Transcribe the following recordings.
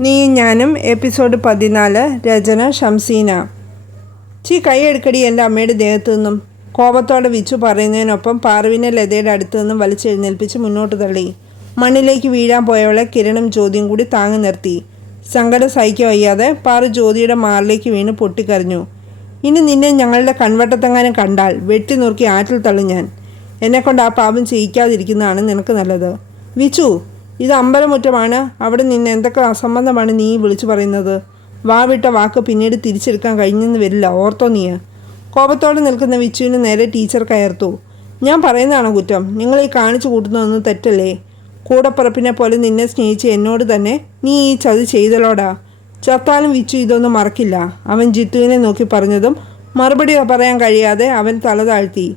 നീയും ഞാനും എപ്പിസോഡ് പതിനാല് രചന ഷംസീന. ചീ കൈയെടുക്കടി എന്റെ അമ്മയുടെ ദേഹത്തു നിന്നും. കോപത്തോടെ വിച്ചു പറയുന്നതിനൊപ്പം പാർവിനെ ലതയുടെ അടുത്തു നിന്നും വലിച്ചെഴുന്നേൽപ്പിച്ച് മുന്നോട്ട് തള്ളി. മണ്ണിലേക്ക് വീഴാൻ പോയവളെ കിരണും ജ്യോതിയും കൂടി താങ്ങി നിർത്തി. സങ്കടം സഹിക്കാൻ വയ്യാതെ പാറു ജ്യോതിയുടെ മാറിലേക്ക് വീണ് പൊട്ടിക്കരഞ്ഞു. ഇനി നിന്നെ ഞങ്ങളുടെ കൺവട്ടത്തെങ്ങാനും കണ്ടാൽ വെട്ടി നുറുക്കി ആറ്റിൽ തള്ളു ഞാൻ. എന്നെക്കൊണ്ട് ആ പാപം ചെയ്യിക്കാതിരിക്കുന്നതാണ് നിനക്ക് നല്ലത്. വിച്ചു ഇത് അമ്പലമുറ്റമാണ്. അവിടെ നിന്ന് എന്തൊക്കെ അസംബന്ധമാണ് നീ വിളിച്ചു പറയുന്നത്? വാ വിട്ട വാക്ക് പിന്നീട് തിരിച്ചെടുക്കാൻ കഴിഞ്ഞെന്ന് വരില്ല ഓർത്തോ നീ? കോപത്തോടെ നിൽക്കുന്ന വിച്ചുവിന് നേരെ ടീച്ചർ കയർത്തു. ഞാൻ പറയുന്നതാണോ കുറ്റം? നിങ്ങൾ ഈ കാണിച്ചു കൂട്ടുന്നതൊന്നും തെറ്റല്ലേ? കൂടപ്പുറപ്പിനെ പോലെ നിന്നെ സ്നേഹിച്ച് എന്നോട് തന്നെ നീ ഈ ചതി ചെയ്തലോടാ. ചത്താലും വിച്ചു ഇതൊന്നും മറക്കില്ല. അവൻ ജിത്തുവിനെ നോക്കി പറഞ്ഞതും മറുപടി പറയാൻ കഴിയാതെ അവൻ തല താഴ്ത്തി.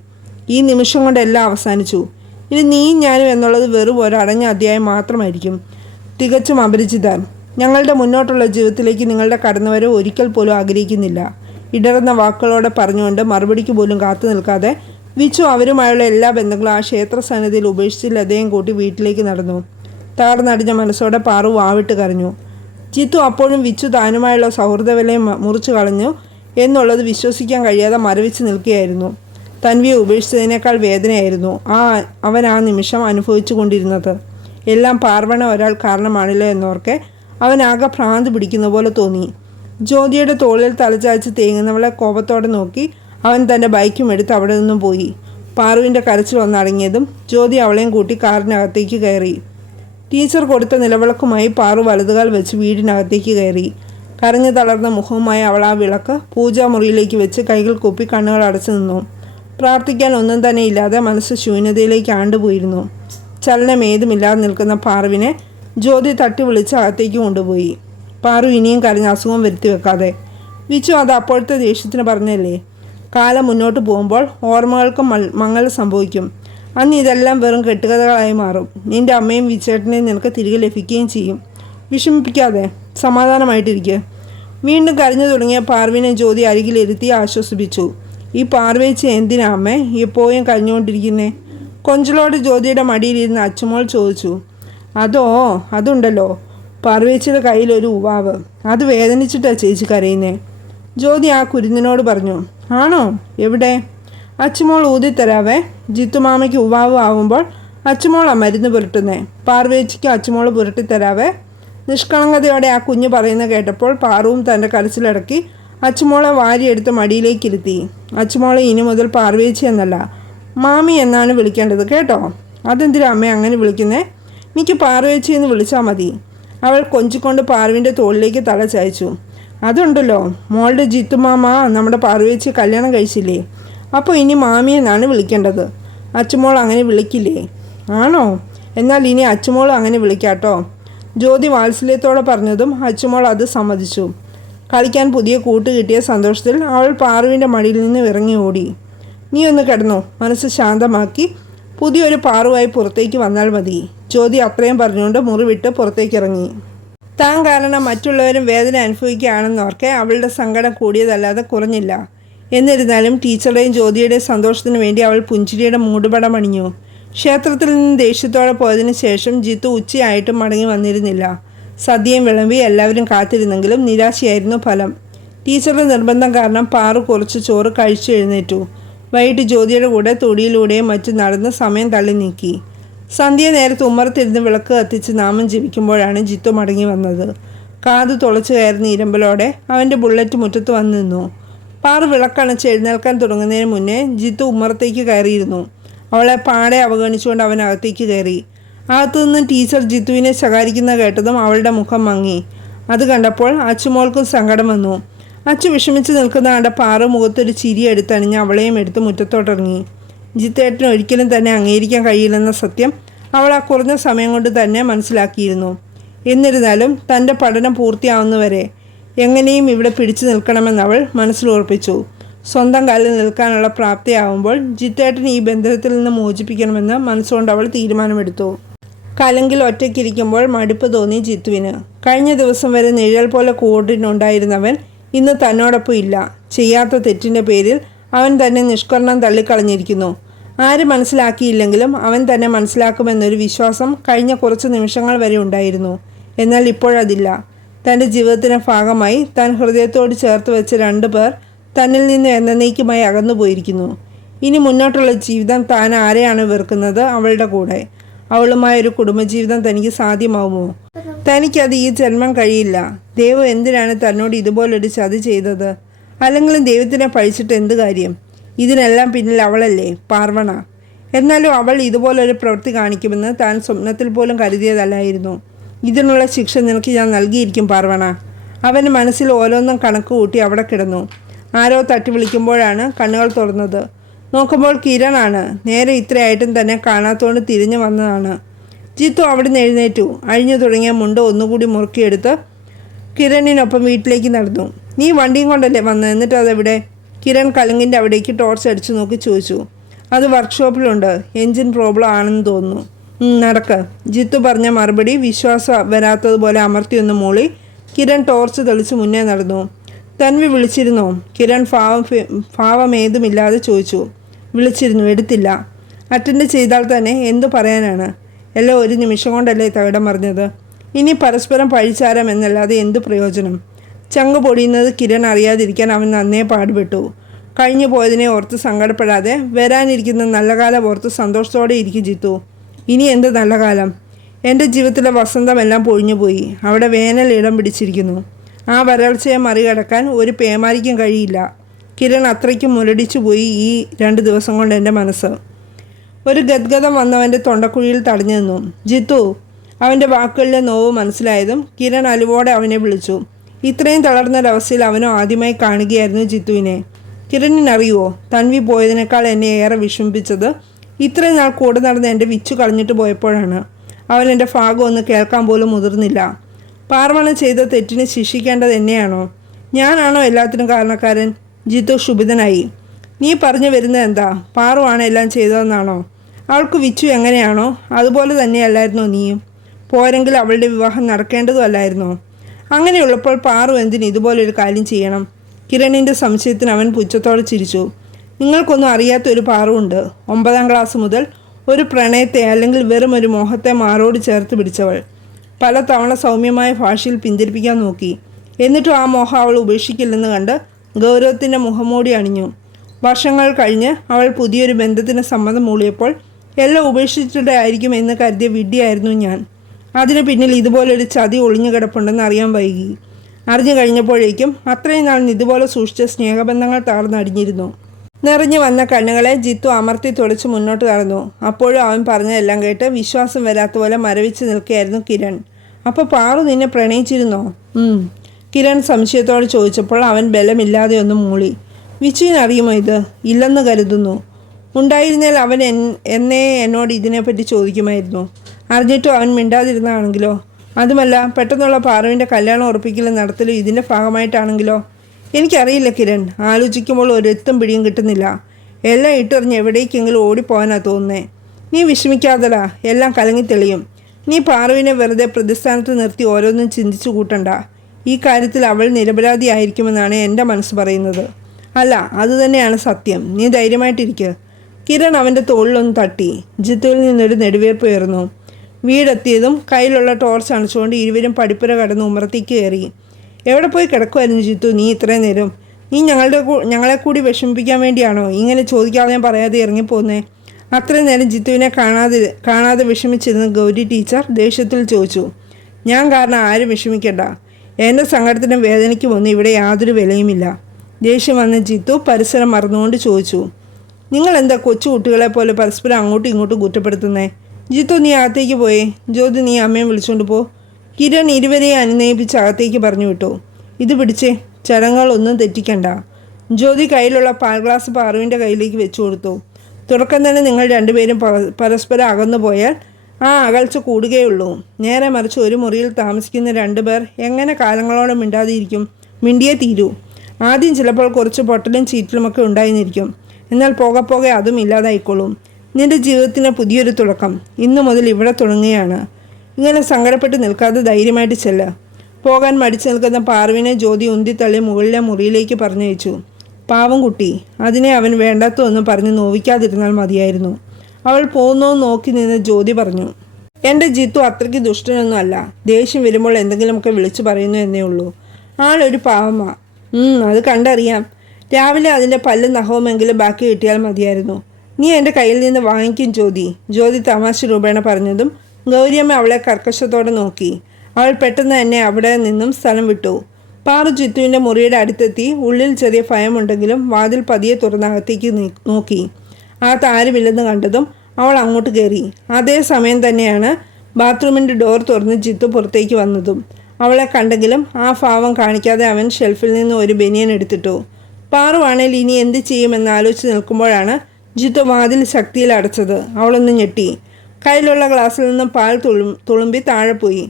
ഈ നിമിഷം കൊണ്ട് എല്ലാം അവസാനിച്ചു. ഇനി നീയും ഞാനും എന്നുള്ളത് വെറും ഒരടഞ്ഞ അധ്യായം മാത്രമായിരിക്കും. തികച്ചും അപരിചിതൻ. ഞങ്ങളുടെ മുന്നോട്ടുള്ള ജീവിതത്തിലേക്ക് നിങ്ങളുടെ കടന്നുവരവ് ഒരിക്കൽ പോലും ആഗ്രഹിക്കുന്നില്ല. ഇടറുന്ന വാക്കുകളോടെ പറഞ്ഞുകൊണ്ട് മറുപടിക്ക് പോലും കാത്തു നിൽക്കാതെ വിച്ചു അവരുമായുള്ള എല്ലാ ബന്ധങ്ങളും ആ ക്ഷേത്ര സന്നിധിയിൽ ഉപേക്ഷിച്ച് ലതയും കൂട്ടി വീട്ടിലേക്ക് നടന്നു. തകർന്നടിഞ്ഞ മനസ്സോടെ പാറു വാവിട്ട് കരഞ്ഞു. ചിത്തു അപ്പോഴും വിച്ചു താനുമായുള്ള സൗഹൃദ വിലയും മുറിച്ചു കളഞ്ഞു എന്നുള്ളത് വിശ്വസിക്കാൻ കഴിയാതെ മരവിച്ച് നിൽക്കുകയായിരുന്നു. തൻവിയെ ഉപേക്ഷിച്ചതിനേക്കാൾ വേദനയായിരുന്നു. ആ അവൻ ആ നിമിഷം അനുഭവിച്ചു കൊണ്ടിരുന്നത്. എല്ലാം പാർവണ ഒരാൾ കാരണമാണല്ലോ എന്നോർക്കെ അവൻ ആകെ ഭ്രാന്ത് പിടിക്കുന്ന പോലെ തോന്നി. ജ്യോതിയുടെ തോളിൽ തലചായ്ച്ച് തേങ്ങുന്നവളെ കോപത്തോടെ നോക്കി അവൻ തന്റെ ബൈക്കും എടുത്ത് അവിടെ നിന്നും പോയി. പാറുവിന്റെ കരച്ചിൽ വന്നടങ്ങിയതും ജ്യോതി അവളെയും കൂട്ടി കാറിനകത്തേക്ക് കയറി. ടീച്ചർ കൊടുത്ത നിലവിളക്കുമായി പാറു വലതുകാൽ വെച്ച് വീടിനകത്തേക്ക് കയറി. കരഞ്ഞു തളർന്ന മുഖവുമായി അവൾ ആ വിളക്ക് പൂജാമുറിയിലേക്ക് വെച്ച് കൈകൾ കൂപ്പി കണ്ണുകൾ അടച്ചു നിന്നു. പ്രാർത്ഥിക്കാൻ ഒന്നും തന്നെ ഇല്ലാതെ മനസ്സ് ശൂന്യതയിലേക്ക് ആണ്ടുപോയിരുന്നു. ചലനം ഏതുമില്ലാതെ നിൽക്കുന്ന പാറുവിനെ ജ്യോതി തട്ടി വിളിച്ച് അകത്തേക്ക് കൊണ്ടുപോയി. പാറു ഇനിയും കരഞ്ഞ് അസുഖം വരുത്തി വെക്കാതെ. വിച്ചു അത് അപ്പോഴത്തെ ദേഷ്യത്തിന് പറഞ്ഞല്ലേ? കാലം മുന്നോട്ട് പോകുമ്പോൾ ഓർമ്മകൾക്ക് മംഗൾ സംഭവിക്കും. അന്ന് ഇതെല്ലാം വെറും കെട്ടുകഥകളായി മാറും. നിന്റെ അമ്മയും വിച്ചേട്ടനെയും നിനക്ക് തിരികെ ലഭിക്കുകയും ചെയ്യും. വിഷമിപ്പിക്കാതെ സമാധാനമായിട്ടിരിക്കുക വീണ്ടും കരഞ്ഞു തുടങ്ങിയ പാർവിനെ ജ്യോതി അരികിലിരുത്തി ആശ്വസിപ്പിച്ചു. ഈ പാർവേച്ച എന്തിനാ അമ്മേ? എപ്പോഴും കഴിഞ്ഞുകൊണ്ടിരിക്കുന്നേ കൊഞ്ചലോട് ജ്യോതിയുടെ മടിയിലിരുന്ന് അച്ചുമോൾ ചോദിച്ചു. അതോ അതുണ്ടല്ലോ. പാർവേച്ചിയുടെ കയ്യിലൊരു ഉവാവ്. അത് വേദനിച്ചിട്ടാ ചേച്ചി കരയുന്നേ. ജ്യോതി ആ കുരുന്നിനോട് പറഞ്ഞു ആണോ? എവിടെ? അച്ചുമോൾ ഊതിത്തരാവേ. ജിത്തുമാമയ്ക്ക് ഉവാവ് ആവുമ്പോൾ അച്ചുമോളാ മരുന്ന് പുരട്ടുന്നേ. പാർവേച്ചിക്ക് അച്ചുമോൾ പുരട്ടിത്തരാവേ. നിഷ്കളങ്കതയോടെ ആ കുഞ്ഞ് പറയുന്ന കേട്ടപ്പോൾ പാറുവും തന്റെ കരച്ചിലടക്കി അച്ചുമോളെ വാരിയെടുത്ത് മടിയിലേക്കിരുത്തി. അച്ചുമോളെ ഇനി മുതൽ പാർവേച്ചി എന്നല്ല മാമി എന്നാണ് വിളിക്കേണ്ടത് കേട്ടോ? അതെന്തിനാ അമ്മ അങ്ങനെ വിളിക്കുന്നേ? എനിക്ക് പാർവേച്ചി എന്ന് വിളിച്ചാൽ മതി. അവൾ കൊഞ്ചിക്കൊണ്ട് പാർവിന്റെ തോളിലേക്ക് തല ചായച്ചു. അതുണ്ടല്ലോ മോളുടെ ജിത്തുമാമ നമ്മുടെ പാർവേച്ചി കല്യാണം കഴിച്ചില്ലേ? അപ്പോൾ ഇനി മാമി എന്നാണ് വിളിക്കേണ്ടത്? അച്ചുമോൾ അങ്ങനെ വിളിക്കില്ലേ? ആണോ? എന്നാൽ ഇനി അച്ചുമോൾ അങ്ങനെ വിളിക്കാട്ടോ. ജ്യോതി വാത്സല്യത്തോടെ പറഞ്ഞതും അച്ചുമോൾ അത് സമ്മതിച്ചു. കളിക്കാൻ പുതിയ കൂട്ട് കിട്ടിയ സന്തോഷത്തിൽ അവൾ പാറുവിന്റെ മടിയിൽ നിന്ന് ഇറങ്ങി ഓടി. നീ ഒന്ന് കിടന്നോ. മനസ്സ് ശാന്തമാക്കി. പുതിയൊരു പാറുവായി പുറത്തേക്ക് വന്നാൽ മതി. ജ്യോതി അത്രയും പറഞ്ഞുകൊണ്ട് മുറി വിട്ട് പുറത്തേക്ക് ഇറങ്ങി താൻ കാരണം മറ്റുള്ളവരും വേദന അനുഭവിക്കുകയാണെന്നോർക്കെ അവളുടെ സങ്കടം കൂടിയതല്ലാതെ കുറഞ്ഞില്ല. എന്നിരുന്നാലും ടീച്ചറുടെയും ജ്യോതിയുടെയും സന്തോഷത്തിന് വേണ്ടി അവൾ പുഞ്ചിരിയുടെ മൂടുപടം അണിഞ്ഞു. ക്ഷേത്രത്തിൽ നിന്ന് ദേഷ്യത്തോടെ പോയതിനു ശേഷം ജിത്തു ഉച്ചയായിട്ടും മടങ്ങി വന്നിരുന്നില്ല. സദ്യയും വിളമ്പി എല്ലാവരും കാത്തിരുന്നെങ്കിലും നിരാശയായിരുന്നു ഫലം. ടീച്ചറുടെ നിർബന്ധം കാരണം പാറു കുറച്ച് ചോറ് കഴിച്ചു എഴുന്നേറ്റു. വൈകിട്ട് ജ്യോതിയുടെ കൂടെ തൊടിയിലൂടെയും മറ്റും നടന്ന് സമയം തള്ളി നീക്കി. സന്ധ്യ നേരത്ത് ഉമ്മറത്തിരുന്ന് വിളക്ക് കത്തിച്ച് നാമം ജപിക്കുമ്പോഴാണ് ജിത്തു മടങ്ങി വന്നത്. കാത് തുളച്ചു കയറുന്ന ഇരമ്പലോടെ അവന്റെ ബുള്ളറ്റ് മുറ്റത്ത് വന്നു നിന്നു. പാറു വിളക്കണച്ച് എഴുന്നേൽക്കാൻ തുടങ്ങുന്നതിന് മുന്നേ ജിത്തു ഉമ്മറത്തേക്ക് കയറിയിരുന്നു. അവളെ പാടെ അവഗണിച്ചുകൊണ്ട് അവൻ അകത്തേക്ക് കയറി. അകത്തുനിന്ന് ടീച്ചർ ജിത്തുവിനെ ശകാരിക്കുന്ന കേട്ടതും അവളുടെ മുഖം മങ്ങി. അത് കണ്ടപ്പോൾ അച്ചുമോൾക്കും സങ്കടം വന്നു. അച്ചു വിഷമിച്ച് നിൽക്കുന്ന കണ്ട പാറ മുഖത്തൊരു ചിരി എടുത്തണിഞ്ഞ് അവളെയും എടുത്ത് മുറ്റത്തോട്ടിറങ്ങി. ജിത്തേട്ടന് ഒരിക്കലും തന്നെ അംഗീകരിക്കാൻ കഴിയില്ലെന്ന സത്യം അവൾ ആ കുറഞ്ഞ സമയം കൊണ്ട് തന്നെ മനസ്സിലാക്കിയിരുന്നു. എന്നിരുന്നാലും തന്റെ പഠനം പൂർത്തിയാവുന്നവരെ എങ്ങനെയും ഇവിടെ പിടിച്ചു നിൽക്കണമെന്ന് അവൾ മനസ്സിൽ ഉറപ്പിച്ചു. സ്വന്തം കാലിൽ നിൽക്കാനുള്ള പ്രാപ്തിയാവുമ്പോൾ ജിത്തേട്ടൻ ഈ ബന്ധത്തിൽ നിന്ന് മോചിപ്പിക്കണമെന്ന് മനസ്സുകൊണ്ട് അവൾ തീരുമാനമെടുത്തു. കലങ്കിൽ ഒറ്റയ്ക്കിരിക്കുമ്പോൾ മടുപ്പ് തോന്നി ജിത്തുവിന്. കഴിഞ്ഞ ദിവസം വരെ നിഴൽ പോലെ കൂടിനുണ്ടായിരുന്നവൻ ഇന്ന് തന്നോടൊപ്പം ഇല്ല. ചെയ്യാത്ത തെറ്റിന്റെ പേരിൽ അവൻ തന്നെ നിഷ്കരണം തള്ളിക്കളഞ്ഞിരിക്കുന്നു. ആര് മനസ്സിലാക്കിയില്ലെങ്കിലും അവൻ തന്നെ മനസ്സിലാക്കുമെന്നൊരു വിശ്വാസം കഴിഞ്ഞ കുറച്ച് നിമിഷങ്ങൾ വരെ ഉണ്ടായിരുന്നു. എന്നാൽ ഇപ്പോഴതില്ല. തന്റെ ജീവിതത്തിന്റെ ഭാഗമായി താൻ ഹൃദയത്തോട് ചേർത്ത് വെച്ച രണ്ട് പേർ തന്നിൽ നിന്ന് എന്നേക്കുമായി അകന്നു പോയിരിക്കുന്നു ഇനി മുന്നോട്ടുള്ള ജീവിതം താൻ ആരെയാണ് വെറുക്കുന്നത് അവളുടെ കൂടെ. അവളുമായൊരു കുടുംബജീവിതം തനിക്ക് സാധ്യമാവുമോ? തനിക്കത് ഈ ജന്മം കഴിയില്ല. ദൈവം എന്തിനാണ് തന്നോട് ഇതുപോലൊരു ചതി ചെയ്തത്? അല്ലെങ്കിലും ദൈവത്തിനെ പഴിച്ചിട്ട് എന്ത് കാര്യം? ഇതിനെല്ലാം പിന്നിൽ അവളല്ലേ പാർവണ. എന്നാലും അവൾ ഇതുപോലൊരു പ്രവൃത്തി കാണിക്കുമെന്ന് താൻ സ്വപ്നത്തിൽ പോലും കരുതിയതല്ലായിരുന്നു. ഇതിനുള്ള ശിക്ഷ നിനക്ക് ഞാൻ നൽകിയിരിക്കും പാർവണ. അവന്റെ മനസ്സിൽ ഓരോന്നും കണക്ക് കൂട്ടി അവിടെ കിടന്നു. ആരോ തട്ടി വിളിക്കുമ്പോഴാണ് കണ്ണുകൾ തുറന്നത്. നോക്കുമ്പോൾ കിരണാണ്. നേരെ ഇത്രയായിട്ടും തന്നെ കാണാത്തോണ്ട് തിരിഞ്ഞു വന്നതാണ്. ജിത്തു അവിടുന്ന് എഴുന്നേറ്റു. അഴിഞ്ഞു തുടങ്ങിയ മുണ്ട് ഒന്നുകൂടി മുറുക്കിയെടുത്ത് കിരണിനൊപ്പം വീട്ടിലേക്ക് നടന്നു. നീ വണ്ടിയും കൊണ്ടല്ലേ വന്നത് എന്നിട്ട് അതെവിടെ? കിരൺ കലങ്ങിന്റെ അവിടേക്ക് ടോർച്ച് അടിച്ചു നോക്കി ചോദിച്ചു. അത് വർക്ക്ഷോപ്പിലുണ്ട് എൻജിൻ പ്രോബ്ലം ആണെന്ന് തോന്നുന്നു. "ഉം, നടക്ക്. ജിത്തു പറഞ്ഞ മറുപടി വിശ്വാസം വരാത്തതുപോലെ അമർത്തിയൊന്ന് മൂളി. കിരൺ ടോർച്ച് തെളിച്ച് മുന്നേ നടന്നു. തൻവി വിളിച്ചിരുന്നോ? കിരൺ ഭാവം ഭാവമേതുമില്ലാതെ ചോദിച്ചു. വിളിച്ചിരുന്നു എടുത്തില്ല. അറ്റൻഡ് ചെയ്താൽ തന്നെ എന്തു പറയാനാണ്? എല്ലാം ഒരു നിമിഷം കൊണ്ടല്ലേ തകിടം മറിഞ്ഞത്? ഇനി പരസ്പരം പഴിച്ചാരം എന്നല്ലാതെ എന്തു പ്രയോജനം? ചങ്ക് പൊടിയുന്നത് കിരൺ അറിയാതിരിക്കാൻ അവൻ നന്നേ പാടുപെട്ടു. കഴിഞ്ഞു പോയതിനെ ഓർത്ത് സങ്കടപ്പെടാതെ വരാനിരിക്കുന്ന നല്ല കാലം ഓർത്ത് സന്തോഷത്തോടെ ഇരിക്കും ജിത്തു. ഇനി എന്ത് നല്ല കാലം എന്റെ ജീവിതത്തിലെ വസന്തമെല്ലാം പൊഴിഞ്ഞുപോയി. അവിടെ വേനൽ ഇടം പിടിച്ചിരിക്കുന്നു. ആ വരൾച്ചയെ മറികടക്കാൻ ഒരു പേമാരിക്കും കഴിയില്ല. കിരൺ അത്രയ്ക്കും മുരടിച്ചു പോയി ഈ രണ്ട് ദിവസം കൊണ്ട് എന്റെ മനസ്സ്. ഒരു ഗദ്ഗതം വന്നവന്റെ തൊണ്ടക്കുഴിയിൽ തടഞ്ഞു നിന്നു. ജിത്തു അവന്റെ വാക്കുകളിലെ നോവ് മനസ്സിലായതും കിരൺ അലുവോടെ അവനെ വിളിച്ചു. ഇത്രയും തളർന്നൊരവസ്ഥയിൽ അവനോ ആദ്യമായി കാണുകയായിരുന്നു ജിത്തുവിനെ. കിരണിനറിയുമോ തൻവി പോയതിനേക്കാൾ എന്നെ ഏറെ വിഷമിപ്പിച്ചത് ഇത്രയും നാൾ കൂടെ നടന്ന് എന്റെ വിച്ചു കളഞ്ഞിട്ട് പോയപ്പോഴാണ്. അവൻ എന്റെ ഭാഗം ഒന്ന് കേൾക്കാൻ പോലും മുതിർന്നില്ല. പാർവണ ചെയ്ത തെറ്റിന് ശിക്ഷിക്കേണ്ടത് എന്നെയാണോ? ഞാനാണോ എല്ലാത്തിനും കാരണക്കാരൻ? ജിത്തു ക്ഷുഭിതനായി. നീ പറഞ്ഞു വരുന്നത് എന്താ? പാറുവാണ് എല്ലാം ചെയ്തതെന്നാണോ? അവൾക്ക് വിച്ചു എങ്ങനെയാണോ? അതുപോലെ തന്നെയല്ലായിരുന്നോ നീയും? പോരെങ്കിൽ അവളുടെ വിവാഹം നടക്കേണ്ടതുമല്ലായിരുന്നോ അങ്ങനെയുള്ളപ്പോൾ പാറു എന്തിന് ഇതുപോലൊരു കാര്യം ചെയ്യണം? കിരണിന്റെ സംശയത്തിന് അവൻ പുച്ഛത്തോടെ ചിരിച്ചു. നിങ്ങൾക്കൊന്നും അറിയാത്ത ഒരു പാറുണ്ട് ഒമ്പതാം ക്ലാസ് മുതൽ ഒരു പ്രണയത്തെ അല്ലെങ്കിൽ വെറും ഒരു മോഹത്തെ മാറോട് ചേർത്ത് പിടിച്ചവൾ. പല തവണ സൗമ്യമായ ഭാഷയിൽ പിന്തിരിപ്പിക്കാൻ നോക്കി. എന്നിട്ടും ആ മോഹം അവൾ ഉപേക്ഷിക്കില്ലെന്ന് കണ്ട് ഗൗരവത്തിന്റെ മുഖംമൂടി അണിഞ്ഞു. വർഷങ്ങൾ കഴിഞ്ഞ് അവൾ പുതിയൊരു ബന്ധത്തിന് സമ്മതം മൂളിയപ്പോൾ എല്ലാം ഉപേക്ഷിച്ചിട്ടേ ആയിരിക്കും എന്ന് കരുതിയ വിഡ്ഢിയായിരുന്നു ഞാൻ. അതിന് പിന്നിൽ ഇതുപോലൊരു ചതി ഒളിഞ്ഞു കിടപ്പുണ്ടെന്ന് അറിയാൻ വൈകി. അറിഞ്ഞു കഴിഞ്ഞപ്പോഴേക്കും അത്രയും നാൾ ഇതുപോലെ സൂക്ഷിച്ച സ്നേഹബന്ധങ്ങൾ താർന്നടിഞ്ഞിരുന്നു നിറഞ്ഞു വന്ന കണ്ണുകളെ ജിത്തു അമർത്തി തൊളിച്ച് മുന്നോട്ട് നടന്നു. അപ്പോഴും അവൻ പറഞ്ഞതെല്ലാം കേട്ട് വിശ്വാസം വരാത്ത പോലെ മരവിച്ച് നിൽക്കുകയായിരുന്നു കിരൺ. അപ്പോൾ പാറു നിന്നെ പ്രണയിച്ചിരുന്നോ. കിരൺ സംശയത്തോട് ചോദിച്ചപ്പോൾ അവൻ ബലമില്ലാതെ ഒന്ന് മൂളി. വിച്ചുവിനറിയുമോ ഇത്? ഇല്ലെന്ന് കരുതുന്നു. ഉണ്ടായിരുന്നാൽ അവൻ എൻ എന്നേ എന്നോട് ഇതിനെപ്പറ്റി ചോദിക്കുമായിരുന്നു. അറിഞ്ഞിട്ടും അവൻ മിണ്ടാതിരുന്നാണെങ്കിലോ അതുമല്ല പെട്ടെന്നുള്ള പാറുവിന്റെ കല്യാണം ഉറപ്പിക്കലും നടത്തലും ഇതിന്റെ ഭാഗമായിട്ടാണെങ്കിലോ? എനിക്കറിയില്ല കിരൺ. ആലോചിക്കുമ്പോൾ ഒരെത്തും പിടിയും കിട്ടുന്നില്ല. എല്ലാം ഇട്ടെറിഞ്ഞ് എവിടേക്കെങ്കിലും ഓടിപ്പോകാനാ തോന്നുന്നത് നീ വിഷമിക്കാതടാ. എല്ലാം കലങ്ങി തെളിയും. നീ പാറുവിനെ വെറുതെ പ്രതിസ്ഥാനത്ത് നിർത്തി ഓരോന്നും ചിന്തിച്ചു കൂട്ടണ്ട. ഈ കാര്യത്തിൽ അവൾ നിരപരാധിയായിരിക്കുമെന്നാണ് എന്റെ മനസ്സ് പറയുന്നത്. അല്ല അതുതന്നെയാണ് സത്യം. നീ ധൈര്യമായിട്ടിരിക്കുക കിരൺ അവന്റെ തോളിലൊന്ന് തട്ടി. ജിത്തുവിൽ നിന്നൊരു നെടുവേർപ്പ് ഉയർന്നു. വീടെത്തിയതും കയ്യിലുള്ള ടോർച്ച് അണച്ചുകൊണ്ട് ഇരുവരും പടിപ്പുര കടന്ന് ഉമ്മറത്തേക്ക് കയറി. എവിടെ പോയി കിടക്കുമായിരുന്നു ജിത്തു? നീ ഇത്രയും നേരം. നീ ഞങ്ങളുടെ ഞങ്ങളെ കൂടി വിഷമിപ്പിക്കാൻ വേണ്ടിയാണോ? ഇങ്ങനെ ചോദിക്കാതെ ഞാൻ പറയാതെ ഇറങ്ങിപ്പോന്നേ. അത്രയും നേരം ജിത്തുവിനെ കാണാതെ കാണാതെ വിഷമിച്ചിരുന്ന ഗൗരി ടീച്ചർ ദേഷ്യത്തിൽ ചോദിച്ചു. ഞാൻ കാരണം ആരും വിഷമിക്കണ്ട. എന്റെ സങ്കടത്തിനും വേദനയ്ക്കും ഒന്നും ഇവിടെ യാതൊരു വിലയുമില്ല. ദേഷ്യം വന്ന ജിത്തു പരിസരം മറന്നുകൊണ്ട് ചോദിച്ചു. നിങ്ങൾ എന്താ കൊച്ചു കുട്ടികളെ പോലെ പരസ്പരം അങ്ങോട്ടും ഇങ്ങോട്ടും കുറ്റപ്പെടുത്തുന്നേ? ജിത്തു നീ അകത്തേക്ക് പോയേ. ജ്യോതി നീ അമ്മയെ വിളിച്ചുകൊണ്ട് പോ. കിരൺ ഇരുവരെ അനുനയിപ്പിച്ച് അകത്തേക്ക് പറഞ്ഞു വിട്ടു. ഇത് പിടിച്ചേ ചടങ്ങുകളൊന്നും തെറ്റിക്കണ്ട. ജ്യോതി കയ്യിലുള്ള പാൽ ഗ്ലാസ് പാറുവിന്റെ കയ്യിലേക്ക് വെച്ചു കൊടുത്തു. തുടക്കം തന്നെ നിങ്ങൾ രണ്ടുപേരും പരസ്പരം അകന്നു പോയാൽ ആ അകൽച്ച കൂടുകയുള്ളൂ. നേരെ മറിച്ച് ഒരു മുറിയിൽ താമസിക്കുന്ന രണ്ടുപേർ എങ്ങനെ കാലങ്ങളോളം മിണ്ടാതിരിക്കും? മിണ്ടിയേ തീരൂ. ആദ്യം ചിലപ്പോൾ കുറച്ച് പൊട്ടലും ചീറ്റലുമൊക്കെ ഉണ്ടായിരുന്നിരിക്കും എന്നാൽ പോകെ പോകെ അതും ഇല്ലാതായിക്കൊള്ളും. നിന്റെ ജീവിതത്തിന് പുതിയൊരു തുടക്കം. ഇന്നു മുതൽ ഇവിടെ തുടങ്ങുകയാണ്. ഇങ്ങനെ സങ്കടപ്പെട്ട് നിൽക്കാതെ ധൈര്യമായിട്ട് ചെല്ല. പോകാൻ മടിച്ചു നിൽക്കുന്ന പാർവിനെ ജ്യോതി ഉന്തിത്തള്ളി മുകളിലെ മുറിയിലേക്ക് പറഞ്ഞയച്ചു. പാവം കുട്ടി അതിനെ അവൻ വേണ്ടാത്തതൊന്നും പറഞ്ഞ് നോവിക്കാതിരുന്നാൽ മതിയായിരുന്നു. അവൾ പോകുന്നോ നോക്കി നിന്ന് ജ്യോതി പറഞ്ഞു. എന്റെ ജിത്തു അത്രയ്ക്ക് ദുഷ്ടനൊന്നും അല്ല. ദേഷ്യം വരുമ്പോൾ എന്തെങ്കിലുമൊക്കെ വിളിച്ചു പറയുന്നു എന്നേ ഉള്ളൂ. ആളൊരു പാവമാ. അത് കണ്ടറിയാം. രാവിലെ അതിന്റെ പല്ല് നഹവുമെങ്കിലും ബാക്കി കിട്ടിയാൽ മതിയായിരുന്നു. നീ എന്റെ കയ്യിൽ നിന്ന് വാങ്ങിക്കും ജ്യോതി. ജ്യോതി തമാശ രൂപേണ പറഞ്ഞതും ഗൗരിയമ്മ അവളെ കർക്കശത്തോടെ നോക്കി. അവൾ പെട്ടെന്ന് തന്നെ അവിടെ നിന്നും സ്ഥലം വിട്ടു. പാറു ജിത്തുവിന്റെ മുറിയുടെ അടുത്തെത്തി. ഉള്ളിൽ ചെറിയ ഭയമുണ്ടെങ്കിലും വാതിൽ പതിയെ തുറന്നകത്തേക്ക് നോക്കി. ആ താരമില്ലെന്ന് കണ്ടതും അവൾ അങ്ങോട്ട് കയറി. അതേ സമയം തന്നെയാണ് ബാത്റൂമിന്റെ ഡോർ തുറന്ന് ജിത്തു പുറത്തേക്ക് വന്നതും. അവളെ കണ്ടെങ്കിലും ആ ഭാവം കാണിക്കാതെ അവൻ ഷെൽഫിൽ നിന്ന് ഒരു ബനിയൻ എടുത്തിട്ടു. പാറുവാണേൽ ഇനി എന്ത് ചെയ്യുമെന്ന് ആലോചിച്ച് നിൽക്കുമ്പോഴാണ് ജിത്തു വാതിൽ ശക്തിയിൽ അടച്ചത്. അവളൊന്ന് ഞെട്ടി. കയ്യിലുള്ള ഗ്ലാസ്സിൽ നിന്ന് പാൽ തുളും തുളുമ്പി താഴെ പോയി.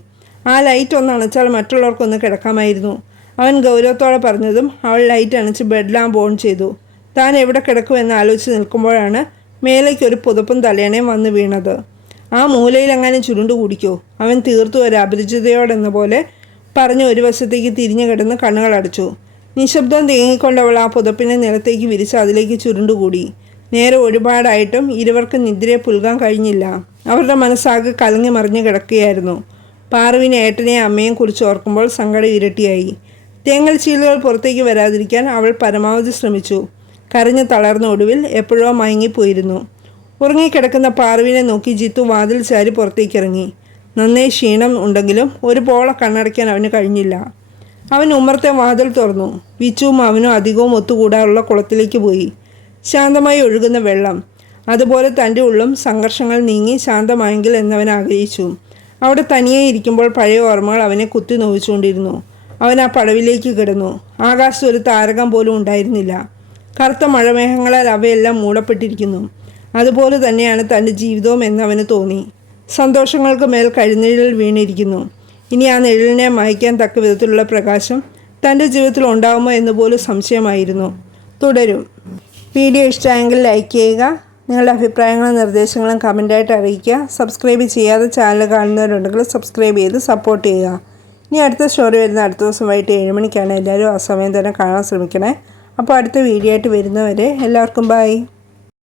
ആ ലൈറ്റ് ഒന്ന് അണച്ചാൽ മറ്റുള്ളവർക്കൊന്ന് കിടക്കാമായിരുന്നു. അവൻ ഗൗരവത്തോടെ പറഞ്ഞതും അവൾ ലൈറ്റ് അണച്ച് ബെഡ് ലാമ്പ് ഓൺ ചെയ്തു. താൻ എവിടെ കിടക്കുമെന്ന് ആലോചിച്ച് നിൽക്കുമ്പോഴാണ് മേലേക്ക് ഒരു പുതപ്പും തലേണയും വന്ന് വീണത്. ആ മൂലയിൽ അങ്ങനെ ചുരുണ്ടു കുടിക്കോ? അവൻ തീർത്തു ഒരു അപരിചിതയോടെന്ന പോലെ പറഞ്ഞ് ഒരു വശത്തേക്ക് തിരിഞ്ഞു കിടന്ന് കണ്ണുകൾ അടച്ചു. നിശബ്ദം തേങ്ങിക്കൊണ്ടവൾ ആ പുതപ്പിനെ നിലത്തേക്ക് വിരിച്ച് അതിലേക്ക് ചുരുണ്ടുകൂടി നേരെ ഒരുപാടായിട്ടും ഇരുവർക്കും നിദ്രയെ പുൽകാൻ കഴിഞ്ഞില്ല. അവരുടെ മനസ്സാകെ കലങ്ങി മറിഞ്ഞു കിടക്കുകയായിരുന്നു. പാറുവിന് ഏട്ടനെയും അമ്മയും കുറിച്ച് ഓർക്കുമ്പോൾ സങ്കടം ഇരട്ടിയായി. തേങ്ങൽ ചീലുകൾ പുറത്തേക്ക് വരാതിരിക്കാൻ അവൾ പരമാവധി ശ്രമിച്ചു. കരഞ്ഞു തളർന്ന ഒടുവിൽ എപ്പോഴോ മയങ്ങിപ്പോയിരുന്നു. ഉറങ്ങിക്കിടക്കുന്ന പാറുവിനെ നോക്കി ജിത്തു വാതിൽ ചാരി പുറത്തേക്കിറങ്ങി. നന്നേ ക്ഷീണം ഉണ്ടെങ്കിലും ഒരു പോള കണ്ണടയ്ക്കാൻ അവന് കഴിഞ്ഞില്ല. അവൻ ഉമ്മർത്തെ വാതിൽ തുറന്നു. വിച്ചുവും അവനും അധികവും ഒത്തുകൂടാറുള്ള കുളത്തിലേക്ക് പോയി. ശാന്തമായി ഒഴുകുന്ന വെള്ളം. അതുപോലെ തന്റെ ഉള്ളും സംഘർഷങ്ങൾ നീങ്ങി ശാന്തമായെങ്കിൽ എന്നവൻ ആഗ്രഹിച്ചു. അവിടെ തനിയെ ഇരിക്കുമ്പോൾ പഴയ ഓർമ്മകൾ അവനെ കുത്തി നോവിച്ചുകൊണ്ടിരുന്നു. അവൻ ആ പടവിലേക്ക് കിടന്നു. ആകാശത്ത് ഒരു താരകം പോലും ഉണ്ടായിരുന്നില്ല. കറുത്ത മഴമേഘങ്ങളാൽ അവയെല്ലാം മൂടപ്പെട്ടിരിക്കുന്നു. അതുപോലെ തന്നെയാണ് തന്റെ ജീവിതവും എന്നവന് തോന്നി. സന്തോഷങ്ങൾക്ക് മേൽ കഴുനിഴൽ വീണിരിക്കുന്നു. ഇനി ആ നിഴലിനെ മായ്ക്കാൻ തക്ക വിധത്തിലുള്ള പ്രകാശം തന്റെ ജീവിതത്തിൽ ഉണ്ടാകുമോ എന്ന് പോലും സംശയമായിരുന്നു. തുടരും. വീഡിയോ ഇഷ്ടമായെങ്കിൽ ലൈക്ക് ചെയ്യുക നിങ്ങളുടെ അഭിപ്രായങ്ങളും നിർദ്ദേശങ്ങളും കമന്റായിട്ട് അറിയിക്കുക. സബ്സ്ക്രൈബ് ചെയ്യാതെ ചാനൽ കാണുന്നവരുണ്ടെങ്കിൽ സബ്സ്ക്രൈബ് ചെയ്ത് സപ്പോർട്ട് ചെയ്യുക. ഇനി അടുത്ത സ്റ്റോറി വരുന്ന അടുത്ത ദിവസം വൈകിട്ട് ഏഴ് മണിക്കാണ് എല്ലാവരും ആ സമയം തന്നെ കാണാൻ ശ്രമിക്കണേ. അപ്പോൾ അടുത്ത വീഡിയോ ആയിട്ട് വരുന്നവരെ എല്ലാവർക്കും ബൈ.